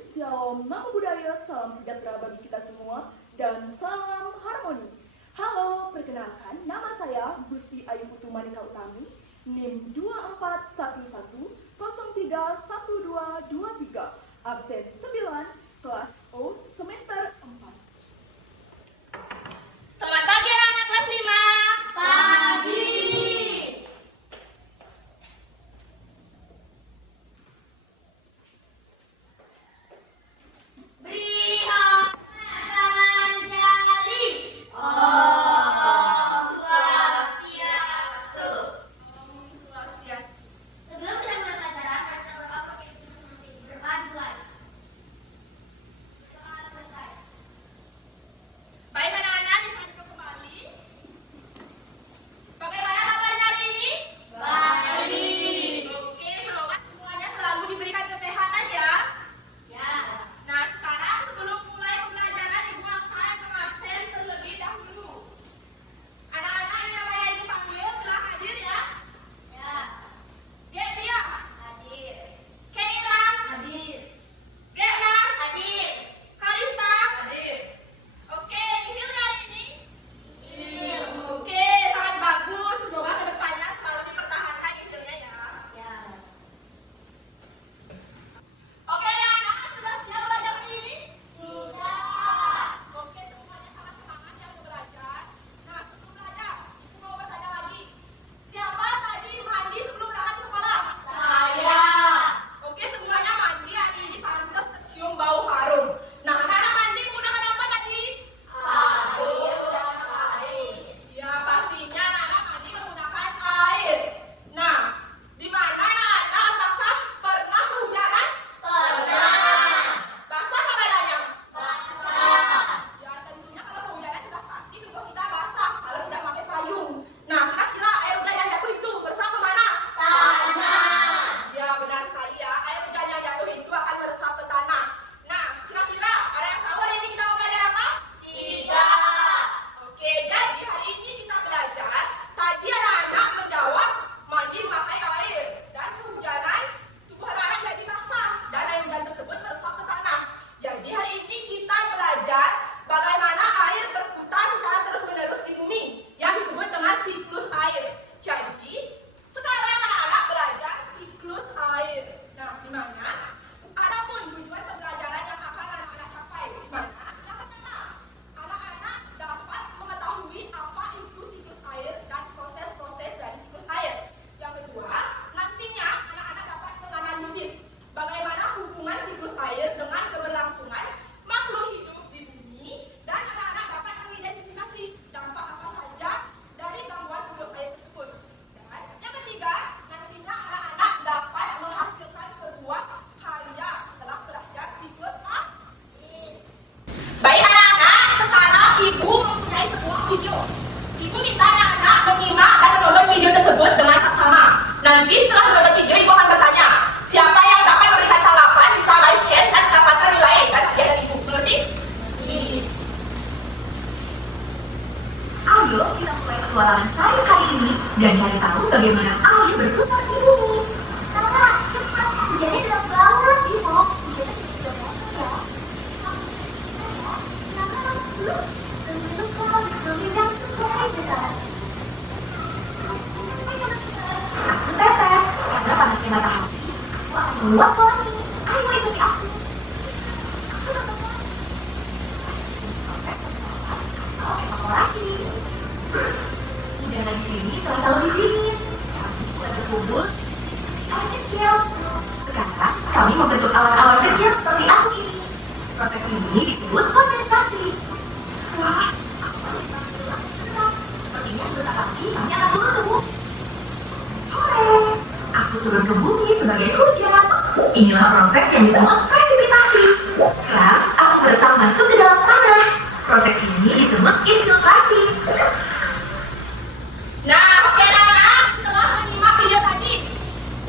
Shalom, Namo Buddhaya, salam sejahtera bagi kita semua, dan salam harmoni. Halo, perkenalkan, nama saya Gusti Ayu Putu Manika Utami, NIM 2411031223, absen 9, kelas O, semester 4. Selamat pagi anak-anak kelas 5. Pagi. Berihat Panjali. Om Swastiastu. Om Swastiastu. Sebelum kita mulai pelajaran, mari kita berdoa pakai hati masing-masing. Berdoa dimulai. Doa selesai. Baik anak-anak, disampaikan kembali. Bagaimana kabarnya hari ini? Baik. Oke, semoga semuanya selalu diberikan kesehatan ya. Ya. Nah, sekarang sebelum mulai pembelajaran, Ibu akan mengabsen terlebih dahulu. Anak-anak yang saya Ibu panggil telah hadir ya. Ya. Dia, Hadir. Keira, Hadir. Mas, Hadir. Kalista, hadir. Oke, Nihil hari ini. Nihil. Oke, sangat bagus. Semoga kedepannya selalu dipertahankan Nihilnya ya. Ya. Oke, anak-anak sudah siap belajar hari ini? Sudah. Oke, semuanya sangat semangat ya mau belajar. Nah, sebelum belajar, Ibu mau bertanya lagi. Siapa tadi mandi sebelum berangkat ke sekolah? Saya. Oke, semuanya mandi hari ini pantas tercium bau harum. Nah, anak-anak mandi menggunakan apa tadi? Air dan air. Ya, pastinya anak-anak mandi menggunakan air. Nah, di mana anak-anak apakah pernah kehujanan? Pernah. Basah nggak badannya? Basah. Ya, tentunya kalau kehujanan sudah pasti tubuh kita basah kalau tidak pakai payung. Nah, kira-kira air hujan yang jatuh itu meresap kemana? Tanah. Ya, benar sekali ya. Air hujan yang jatuh itu akan meresap ke tanah. Nah, kira-kira ada yang tahu hari ini kita mau belajar apa? Tidak. Oke, jadi hari ini kita belajar. Tadi anak-anak menjawab mandi memakai air dan kehujanan tubuh anak-anak jadi basah dan air hujan tersebut meresap ke tanah. Jadi hari ini kita belajar bagaimana air berputar secara terus-menerus di bumi yang disebut dengan siklus air. Jadi sekarang anak-anak belajar siklus air. Nah, di mana? Adapun tujuan pembelajaran yang akan anak-anak capai di mana? Yang pertama, anak-anak dapat mengetahui apa itu siklus air dan proses-proses dari siklus air. Yang kedua, nantinya anak-anak dapat menganalisis bagaimana hubungan siklus air dengan keberlangsungan makhluk hidup di bumi dan anak-anak dapat mengidentifikasi dampak apa saja dari gangguan siklus air tersebut. Dan yang ketiga, nantinya anak-anak dapat menghasilkan sebuah karya setelah belajar siklus air. Baik anak-anak, sekarang Ibu mempunyai sebuah video. Ibu minta anak-anak menyimak dan menonton video tersebut dengan saksama. Nanti setelah menonton video, Ibu akan bertanya, siapa yang dapat memberikan tanggapan bisa raise hand dan mendapatkan nilai dan hadiah dari Ibu. Mengerti? Ayo kita mulai petualangan sains hari ini dan cari tahu bagaimana air berputar di bumi. Tara, cepat. Hujannya deras banget, Bimo. Hujannya tidak potong ya. Aku tetes karena panasnya matahari. Wah, buat wangi. Ayo ikuti aku. Proses pembuatan atau evaporasi. Udara di sini terasa lebih dingin. Kami mulai berkumpul di air kecil. Sekarang kami membentuk awan-awan kecil seperti aku ini. Proses ini disebut kondensasi. Wah, aku baru bilang sepertinya sebentar lagi kami akan turun ke bumi. Hore! Aku turun ke bumi sebagai hujan. Inilah proses yang disebut presipitasi. Kelak, aku meresap masuk ke dalam tanah. Proses ini disebut infiltrasi. Nah, oke anak-anak, setelah menyimak video tadi,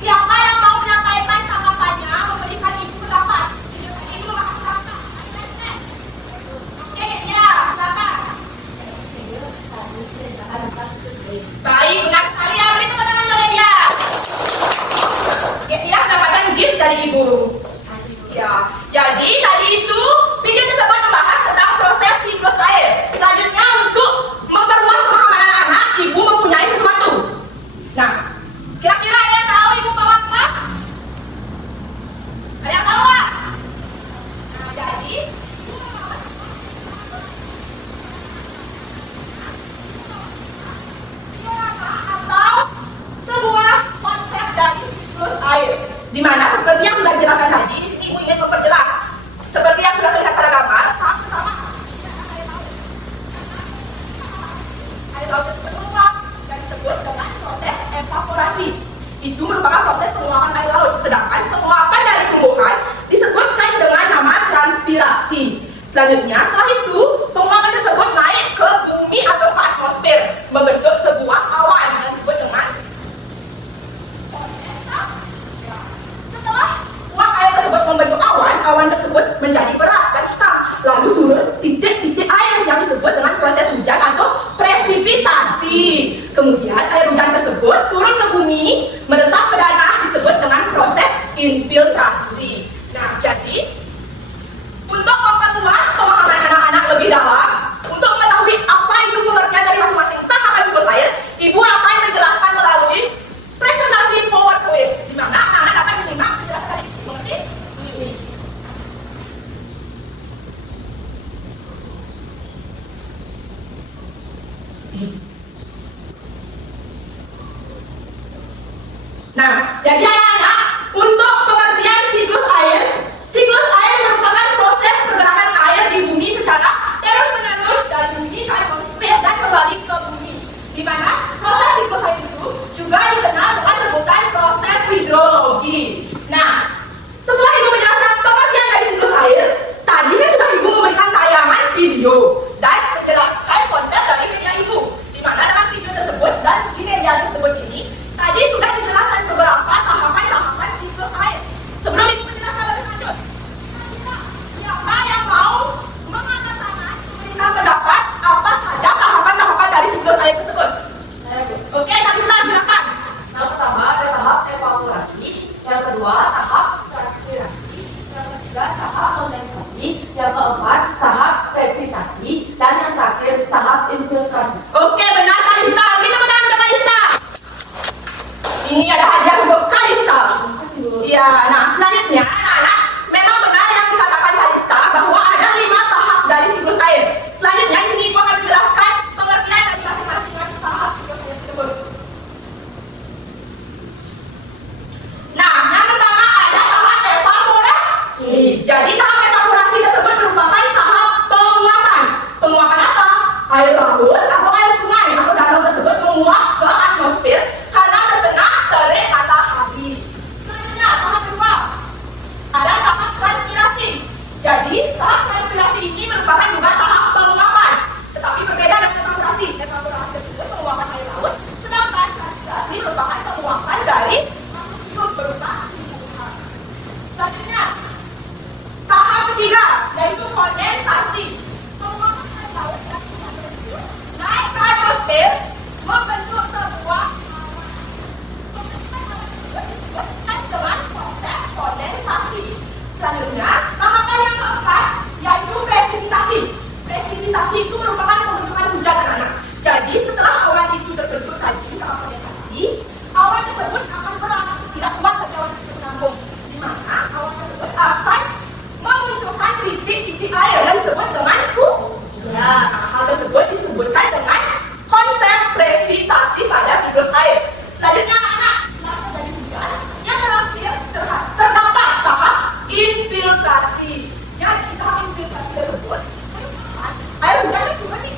siapa yang mau menyampaikan tanggapannya, memberikan Ibu pendapat? Video tadi Ibu menghasilkan apa? Oke, ya, silakan. Baik, benar sekali ya. Beri tepuk tangan oleh dia. Ya, dia mendapatkan gift dari Ibu. Ya, jadi laut tersebut menguap dan disebut dengan proses evaporasi. Itu merupakan proses penguapan air laut. Sedangkan penguapan dari tumbuhan disebutkan dengan nama transpirasi. Selanjutnya, setelah itu penguapan tersebut naik ke bumi atau ke atmosfer, membentuk sebuah awan yang disebut dengan kondensasi. Setelah uap air tersebut membentuk awan, awan tersebut menjadi berat dan hitam, lalu turun titik-titik air yang disebut dengan proses hujan atau presipitasi. Kemudian air hujan tersebut turun ke bumi, meresap ke tanah, disebut dengan proses infiltrasi. Nah, jadi untuk memperluas pemahaman anak-anak lebih dalam, untuk mengetahui apa itu pengertian dari masing-masing tahapan siklus air, Ibu akan menjelaskan melalui presentasi PowerPoint, di mana anak-anak dapat menyimak penjelasan dari Ibu. Mengerti? Nah, jadi anak-anak, untuk pengertian siklus air merupakan proses pergerakan air di bumi secara terus-menerus dari bumi ke atmosfer dan kembali ke bumi. Di mana proses siklus air itu juga dikenal dengan sebutan proses hidrologi. Nah, setelah Ibu menjelaskan pengertian dari siklus air, tadi kan sudah Ibu memberikan tayangan video dan menjelaskan konsep dari media Ibu. Di mana dalam video tersebut dan di media tersebut ini tadi sudah dijelaskan beberapa tahapan-tahapan siklus air. Sebelum Ibu menjelaskan lebih lanjut, kira-kira siapa yang mau mengangkat tangan memberikan pendapat apa saja tahapan-tahapan dari siklus air tersebut? Saya Bu. Oke, Kalista, silakan. Yang pertama ada tahap evaporasi, yang kedua tahap transpirasi, yang ketiga tahap kondensasi, yang keempat tahap precipitasi, dan yang terakhir tahap infiltrasi. Oke, benar Kalista. Beri tepuk tangan untuk Kalista. Ini ada hadiah untuk Kalista. Iya, nah selanjutnya anak-anak, memang benar yang dikatakan Kalista bahwa ada 5 tahap dari siklus air. Selanjutnya di sini Ibu akan menjelaskan pengertian dari masing-masing tahap siklus air tersebut. Nah, yang pertama ada tahap evaporasi. Jadi tahap evaporasi tersebut merupakan tahap penguapan. Penguapan apa? Air laut atau air sungai atau danau tersebut menguap ke atmosfer karena terkena terik matahari. Selanjutnya tahap kedua ada tahap transpirasi. Jadi tahap transpirasi ini merupakan juga tahap penguapan, tetapi berbeda dengan evaporasi. Evaporasi tersebut penguapan air laut, sedangkan transpirasi merupakan penguapan dari makhluk hidup berupa tumbuhan. Selanjutnya tahap ketiga yaitu kondensasi. Penguapan air laut dan tumbuhan tersebut naik ke atmosfer membentuk sebuah awan. Pembentukan awan tersebut disebutkan dengan konsep kondensasi. Selanjutnya, tahapan yang keempat yaitu presipitasi. Presipitasi itu merupakan pembentukan hujan anak-anak. Jadi setelah awan itu terbentuk tadi tahap kondensasi, awan tersebut akan berat, tidak kuat saja awan tersebut menampung. Di mana awan tersebut akan memunculkan titik-titik air yang disebut dengan hujan. Hal tersebut disebutkan dengan konsep presipitasi pada siklus air. Selanjutnya anak-anak, setelah terjadi hujan, yang terakhir terdapat tahap infiltrasi. Jadi tahap infiltrasi tersebut merupakan air hujan itu benih.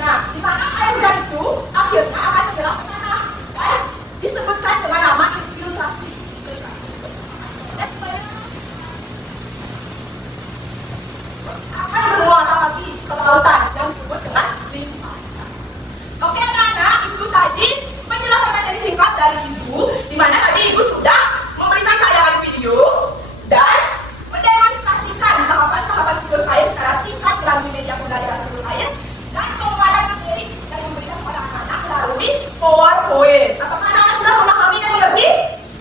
Nah, di mana air hujan itu akhirnya akan menyerap ke tanah dan disebutkan dengan nama infiltrasi. Infiltrasi tersebut proses akan bermuara lagi ke lautan yang disebut dengan limpasan. Oke anak-anak, itu tadi penjelasan materi singkat dari Ibu, di mana tadi Ibu sudah memberikan tayangan video dan mendemonstrasikan tahapan-tahapan siklus air secara singkat melalui media pembelajaran siklus air dan penguatan materi yang diberikan kepada anak-anak melalui PowerPoint. Apakah anak-anak sudah memahami dan mengerti?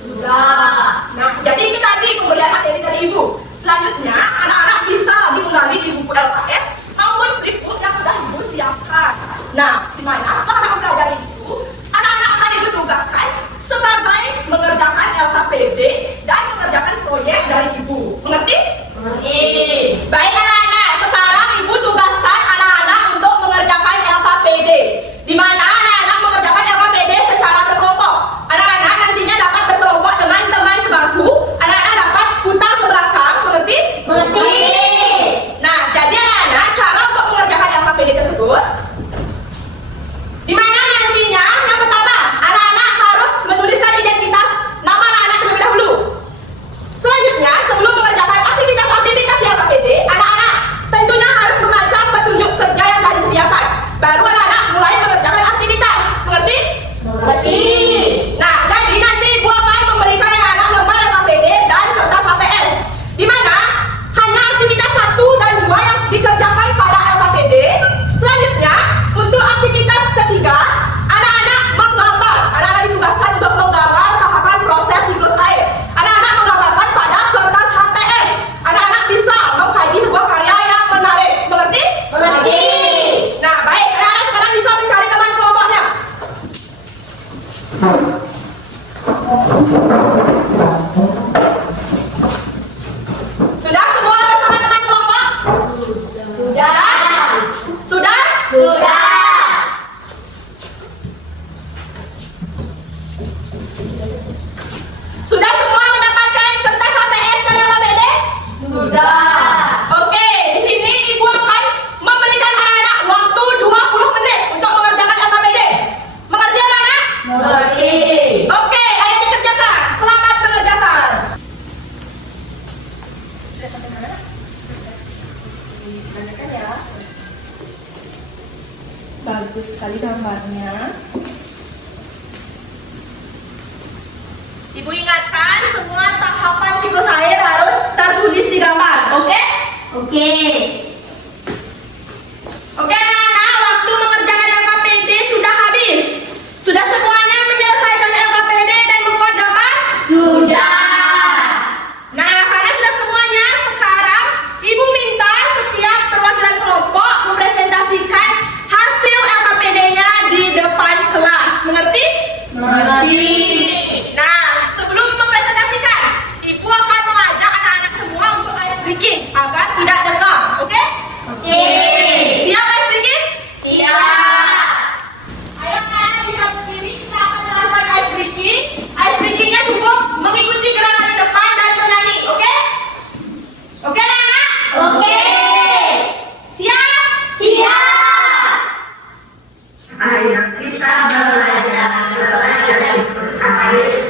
Sudah. Nah, jadi itu tadi pemberian materi dari Ibu. Selanjutnya, anak-anak bisa lagi menggali di buku LKS maupun flipbook yang sudah Ibu siapkan. Nah, di mana setelah mempelajari itu, anak-anak akan Ibu tugaskan sebagai mengerjakan LKPD dan mengerjakan proyek dari Ibu. Mengerti? Mengerti. Baik anak-anak, sekarang Ibu tugaskan anak-anak untuk mengerjakan LKPD. Di mana anak-anak mengerjakan LKPD secara berkelompok. Anak-anak nantinya dapat berkelompok dengan teman sebaku. Anak-anak dapat putar ke belakang. Mengerti? Mengerti. Nah, jadi anak-anak cara untuk mengerjakan LKPD tersebut, di mana bagus sekali gambarnya. Ibu ingatkan semua tahapan siklus air harus tertulis di gambar, oke? Oke. Oke anak-anak, waktu mengerjakan LKPD sudah habis. Sudah semuanya menyelesaikan LKPD dan membuat gambar? Sudah. Nah, karena sudah semuanya, sekarang Ibu minta setiap perwakilan kelompok mempresentasikan hasil LKPD-nya di depan kelas. Mengerti? Mengerti. Nah, sebelum mempresentasikan, Ibu akan mengajak anak-anak semua untuk ice breaking agar tidak dengar, oke? Oke. Siap ice breaking? Siap. Ayo sekarang bisa berdiri, kita akan melakukan ice breaking. Ice breakingnya cukup mengikuti gerakan di depan dan bernyanyi, oke? Oke anak-anak? Oke. Siap? Siap. Ayo kita belajar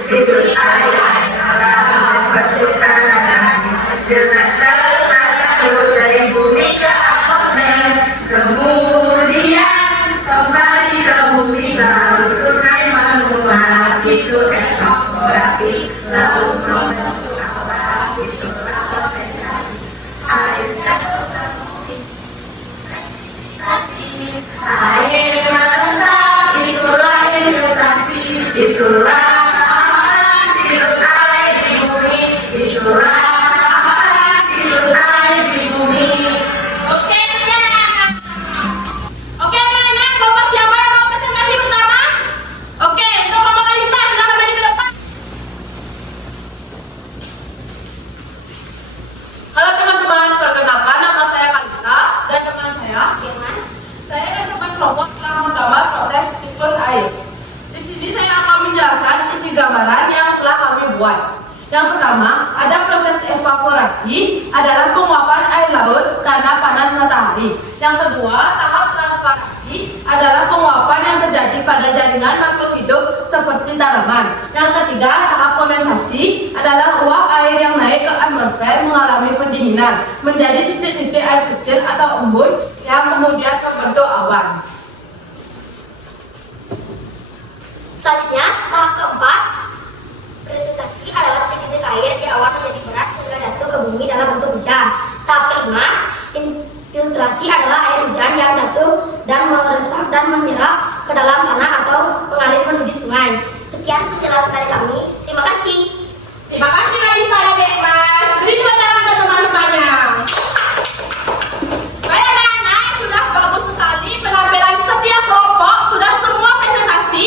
siklus air adalah seperti tanah dengan terus dari bumi ke atmosfer, kemudian kembali ke bumi baru sungai menguap, itu evaporasi, lalu membentuk awan, itulah kondensasi. Airnya bertemu, air meresap, itulah infiltrasi, itulah siklus air di bumi, itulah siklus air di bumi. Oke, anak-anak. Oke, anak-anak, kelompok siapa yang mau presentasi pertama? Oke, untuk kelompok Kalista, silakan maju ke depan. Halo teman-teman, perkenalkan nama saya Kalista dan teman saya. Oke, Mas. Saya dan teman kelompok telah menggambar proses siklus air. Di sini saya akan menjelaskan isi gambaran yang telah kami buat. Yang pertama, ada proses evaporasi adalah penguapan air laut karena panas matahari. Yang kedua, tahap transparasi adalah penguapan yang terjadi pada jaringan makhluk hidup seperti tanaman. Yang ketiga, tahap kondensasi adalah uap air yang naik ke atmosfer mengalami pendinginan menjadi titik-titik air kecil atau embun yang kemudian terbentuk awan. Selanjutnya, tahap keempat, precipitasi adalah titik-titik air di awan menjadi berat sehingga jatuh ke bumi dalam bentuk hujan. Tahap kelima, infiltrasi adalah air hujan yang jatuh dan meresap dan menyerap ke dalam tanah atau mengalir menuju sungai. Sekian penjelasan dari kami. Terima kasih. Terima kasih Kalista dan Mas. Beri tepuk tangan untuk teman-temannya. Baik anak-anak, sudah bagus sekali penampilan setiap kelompok. Sudah semua presentasi.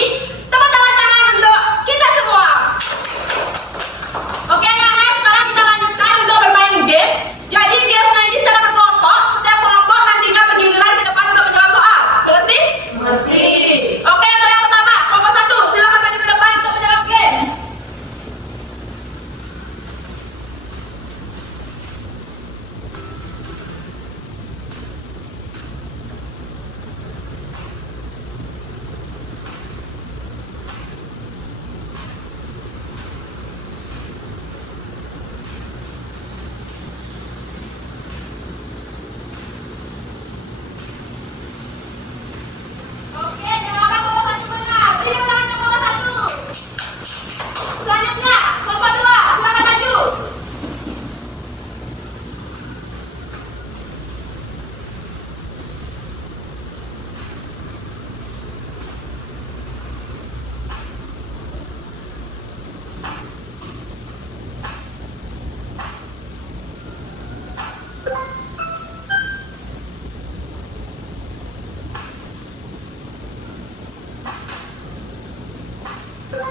Tepuk tangan untuk kita semua. Oke anak-anak, sekarang kita lanjutkan untuk bermain games. Jadi gamesnya ini secara berkelompok. Setiap kelompok nantinya bergiliran ke depan untuk menjawab soal. Mengerti? Mengerti? Oke, untuk yang pertama, kelompok 1 silakan maju ke depan untuk menjawab games. Oke, jawaban kelompok 1 benar. Beri tepuk tangan untuk kelompok 1. Selanjutnya, kelompok 2 silakan maju.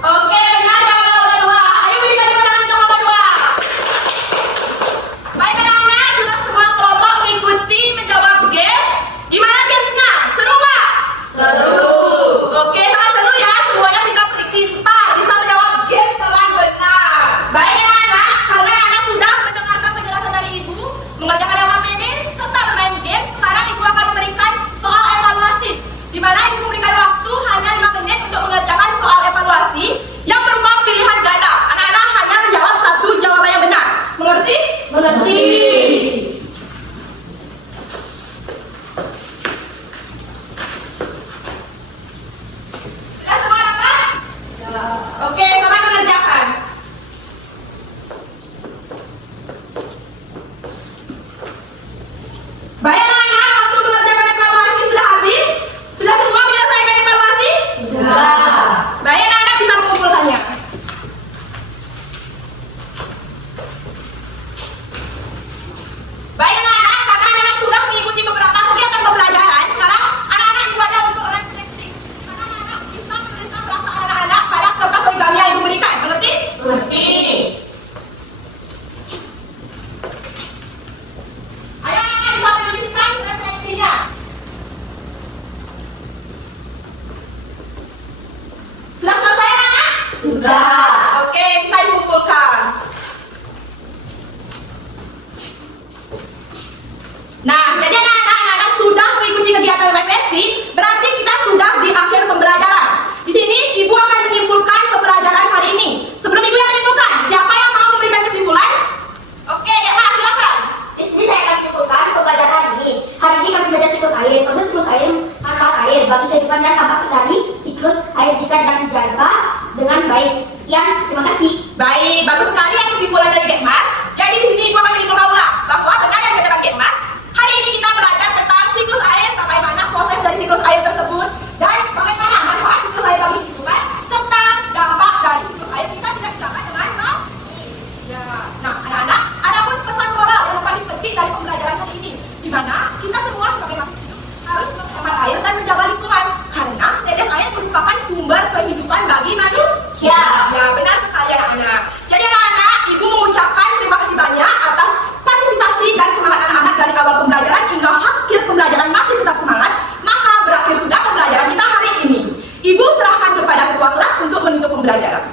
Oke, benar jawaban kelompok 2. Ayo berikan tepuk tangan untuk kelompok 2. Baik anak-anak, sudah semua kelompok mengikuti menjawab games. Gimana gamesnya? Seru nggak? Seru. Oke, sangat seru ya. Semuanya pintar, bisa menjawab games dengan benar. Baik anak-anak, karena anak sudah mendengarkan penjelasan dari Ibu, mengerjakan LKPD, serta bermain games, sekarang Ibu akan memberikan soal evaluasi. Di mana Ibu memberikan waktu hanya 5 menit untuk mengerjakan soal evaluasi yang berupa pilihan ganda. Anak-anak hanya menjawab satu jawaban yang benar. Mengerti? Mengerti. Nah, jadi anak-anak sudah mengikuti kegiatan refleksi, berarti kita sudah di akhir pembelajaran. Di sini Ibu akan menyimpulkan pembelajaran hari ini. Sebelum Ibu yang menyimpulkan, siapa yang mau memberikan kesimpulan? Oke, Dek Mas, silakan. Di sini saya akan menyimpulkan pembelajaran hari ini. Hari ini kami belajar siklus air. Proses siklus air manfaat air bagi kehidupan dan dampak dari siklus air jika tidak dijaga dengan baik. Sekian, terima kasih. Baik, bagus sekali ya kesimpulan dari Dek Mas. Jadi di sini Ibu akan menyimpulkan ulang bahwa benar yang dikatakan Dek Mas. Hari ini kita belajar tentang siklus air, bagaimana proses dari siklus air tersebut, dan bagaimana manfaat siklus air bagi kehidupan, serta dampak dari siklus air jika tidak dijaga dengan baik. Ya, nah anak-anak, ada pun pesan moral yang paling penting dari pembelajaran hari ini, di mana kita semua sebagai makhluk hidup harus menghemat air dan menjaga lingkungan, karena setetes air merupakan sumber kehidupan bagi manusia. Ya, benar sekali anak-anak. Jadi anak-anak, Ibu mengucapkan terima kasih banyak atas partisipasi dan semangat anak-anak dari awal pembelajaran hingga akhir pembelajaran masih tetap semangat, maka berakhir sudah pembelajaran kita hari ini. Ibu serahkan kepada ketua kelas untuk menutup pembelajaran.